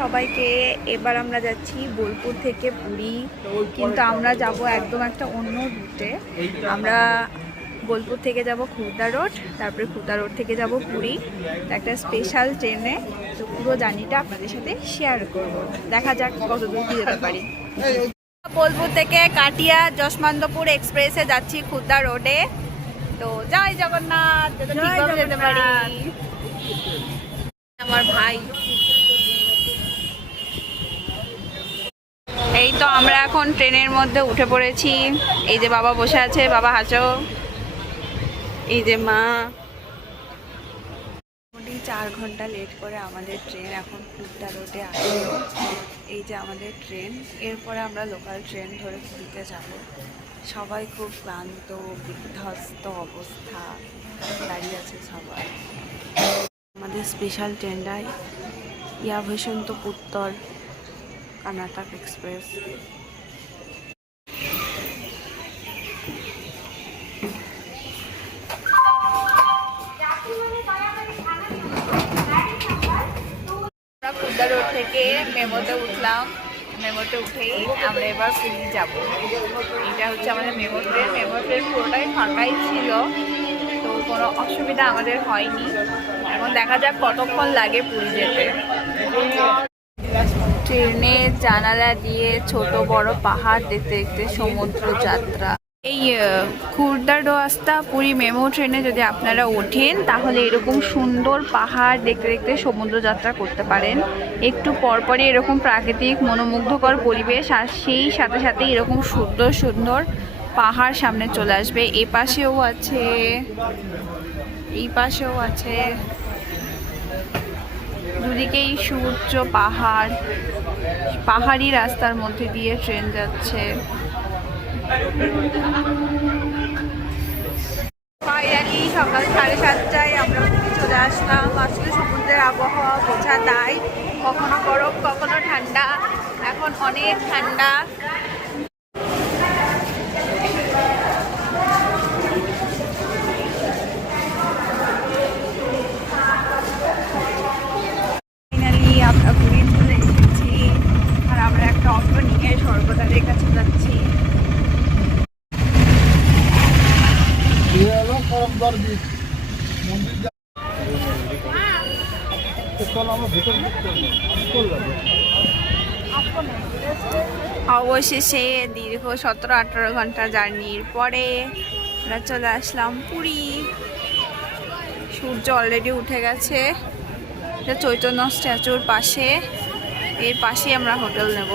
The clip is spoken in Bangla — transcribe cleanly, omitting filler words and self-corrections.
সবাইকে। এবার আমরা যাচ্ছি বোলপুর থেকে পুরী, কিন্তু আমরা যাব একদম একটা অন্য রুটে। আমরা বোলপুর থেকে যাব খুলনা রোড, তারপরে খুলনা রোড থেকে যাব পুরী একটা স্পেশাল ট্রেনে। তো পুরো জার্নিটা আপনাদের সাথে শেয়ার করব, দেখা যাক কত দূর কি যেতে পারি। বোলপুর থেকে কাটিয়া যশবন্তপুর এক্সপ্রেসে যাচ্ছি খুলনা রোডে। তো জয় জগন্নাথ, ঠিকভাবে যেতে পারি। আমার ভাই, এই তো আমরা এখন ট্রেনের মধ্যে উঠে পড়েছি। এই যে বাবা বসে আছে, বাবা হাসো। এই যে মা। মোটামুটি 4 ঘন্টা লেট করে আমাদের ট্রেন এখন খুলনা রোডে আসলো। এই যে আমাদের ট্রেন, এরপরে আমরা লোকাল ট্রেন ধরে পুরীতে যাব। সবাই খুব ক্লান্ত, বিধ্বস্ত অবস্থা, দাঁড়িয়ে আছে সবাই। আমাদের স্পেশাল ট্রেনটাই ইয়াভৈসন্তপুত্তর কর্ণাটক এক্সপ্রেস। আমরা খুলনা রোড থেকে মেমোতে উঠলাম। মেমোতে উঠেই আমরা এবার পুরী যাব। এটা হচ্ছে আমাদের মেমো ট্রেন। মেমো ট্রেন পুরোটাই ফাঁকাই ছিল, তো কোনো অসুবিধা আমাদের হয়নি। এখন দেখা যাক কতক্ষণ লাগে পুরী যেতে। ট্রেনের জানালা দিয়ে ছোট বড় পাহাড় দেখতে দেখতে সমুদ্র যাত্রা। এই খুলনা রাস্তা পুরী মেমো ট্রেনে যদি আপনারা ওঠেন তাহলে এরকম সুন্দর পাহাড় দেখতে দেখতে সমুদ্র যাত্রা করতে পারেন। একটু পরপরই এরকম প্রাকৃতিক মনোমুগ্ধকর পরিবেশ, আর সেই সাথে সাথে এরকম সুন্দর সুন্দর পাহাড় সামনে চলে আসবে। এই পাশেও আছে, এই পাশেও আছে, দুদিকেই সূর্য, পাহাড়, পাহাড়ি রাস্তার মধ্যে দিয়ে ট্রেন যাচ্ছে। ফাইনালি সকাল 7:30টায় আমরা চলে আসলাম। আসলে সমুদ্রের আবহাওয়া বোঝা দায়, কখনো গরম কখনো ঠান্ডা। এখন অনেক ঠান্ডা। ফাইনালি আমরা পুরী চলে এসেছি, আর আমরা একটা অটো নিয়ে স্বর্গদ্বারের কাছে যাচ্ছি। অবশেষে দীর্ঘ 17-18 ঘন্টা জার্নির পরে আমরা চলে আসলাম পুরী। সূর্য অলরেডি উঠে গেছে। এটা চৈতন্য স্ট্যাচুর পাশে, এর পাশেই আমরা হোটেল নেব।